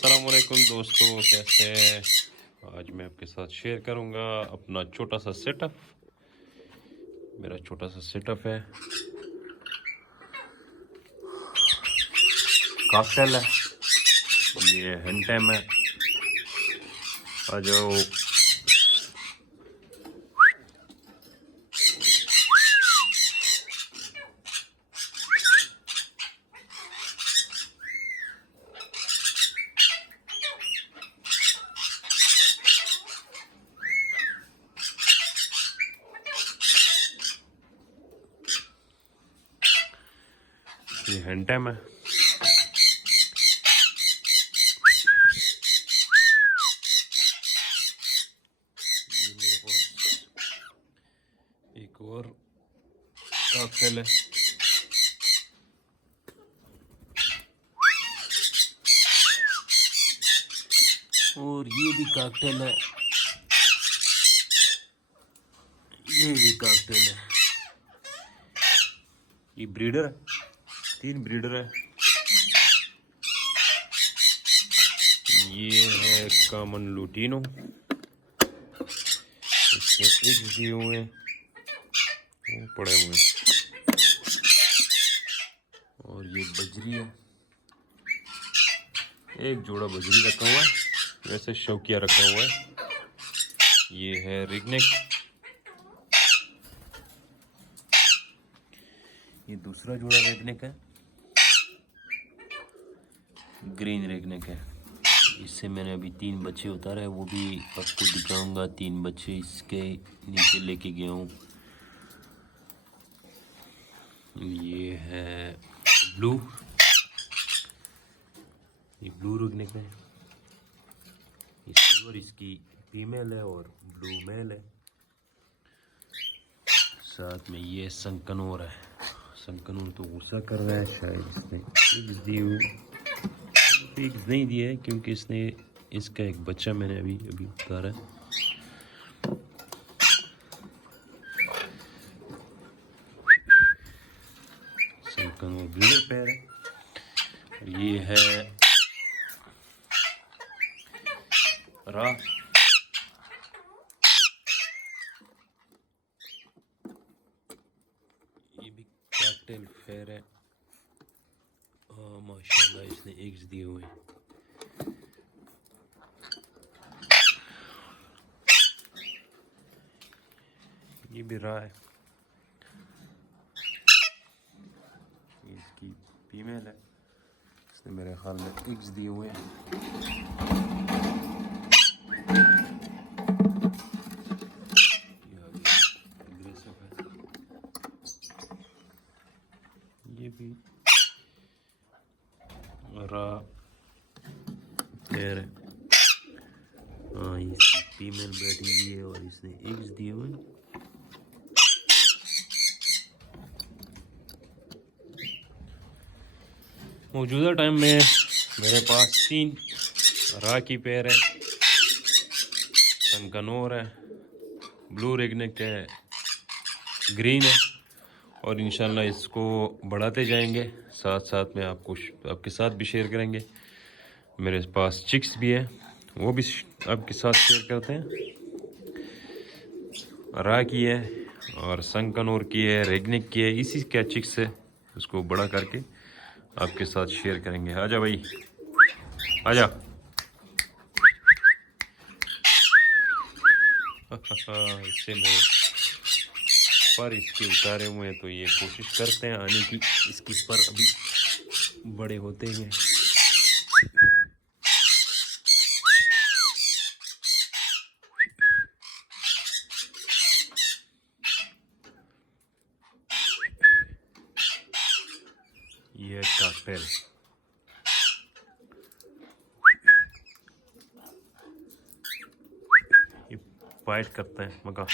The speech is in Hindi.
अस्सलाम वालेकुम दोस्तों, कैसे हैं? आज मैं आपके साथ शेयर करूंगा अपना छोटा सा सेटअप। मेरा छोटा सा सेटअप है, कॉकटेल है, ये हैंडटैम है। आ जाओ। ये हैंडटैम है। ये मेरे पास एक और कॉकटेल है। और ये भी कॉकटेल है, ये भी कॉकटेल है। ये ब्रीडर है, 3 ब्रीडर है। ये है कॉमन लुटीनो, इसके एग्स दिए हुए हैं, वो पड़े हुए हैं। और ये बजरी है, एक जोड़ा बजरी रखा हुआ है, वैसे शौकिया रखा हुआ है। ये है रिगनेक, ये दूसरा जोड़ा रेगनेक है, ग्रीन रेगनेक है। इससे मैंने अभी 3 बच्चे उतारे हैं, वो भी आपको दिखाऊंगा। 3 बच्चे इसके नीचे लेके गया हूँ। ये है ब्लू, ये ब्लू रेगनेक है। ये सिल्वर इसकी फीमेल है और ब्लू मेल है। साथ में ये संकनूर है। संकनूर तो गुस्सा कर रहा है, शायद इसने पिग्स नहीं दिए है, क्योंकि इसने इसका एक बच्चा मैंने अभी उतारा है। संकनूर ब्रीडर पैर है। और ये है रा, ये भी कॉकटेल फेयर है। माशाल्लाह इसने एग्स दिए हुए हैं। ये भी रहा है, ये इसकी फीमेल है, इसने मेरे ख्याल में एग्स दिए हुए हैं। ये भी रहा पैर है। हाँ, इसकी फीमेल बैठी हुई है और इसने एग्स दिए हुए हैं। मौजूदा टाइम में मेरे पास 3 रा की पैर है, संकनोर है, ब्लू रेगनेक है, ग्रीन है। और इंशाल्लाह इसको बढ़ाते जाएंगे, साथ साथ में आपके साथ भी शेयर करेंगे। मेरे पास चिक्स भी है, वो भी आपके साथ शेयर करते हैं। रा की है और संकनूर की है, रेगनिक की है। इसी क्या चिक्स है, उसको बड़ा करके आपके साथ शेयर करेंगे। आजा भाई, आजा। इससे मैं पर इसके उतारे हुए हैं, तो ये कोशिश करते हैं आने की। इसकी पर अभी बड़े होते हैं। ये कॉकटेल, ये फाइट करते हैं मगा।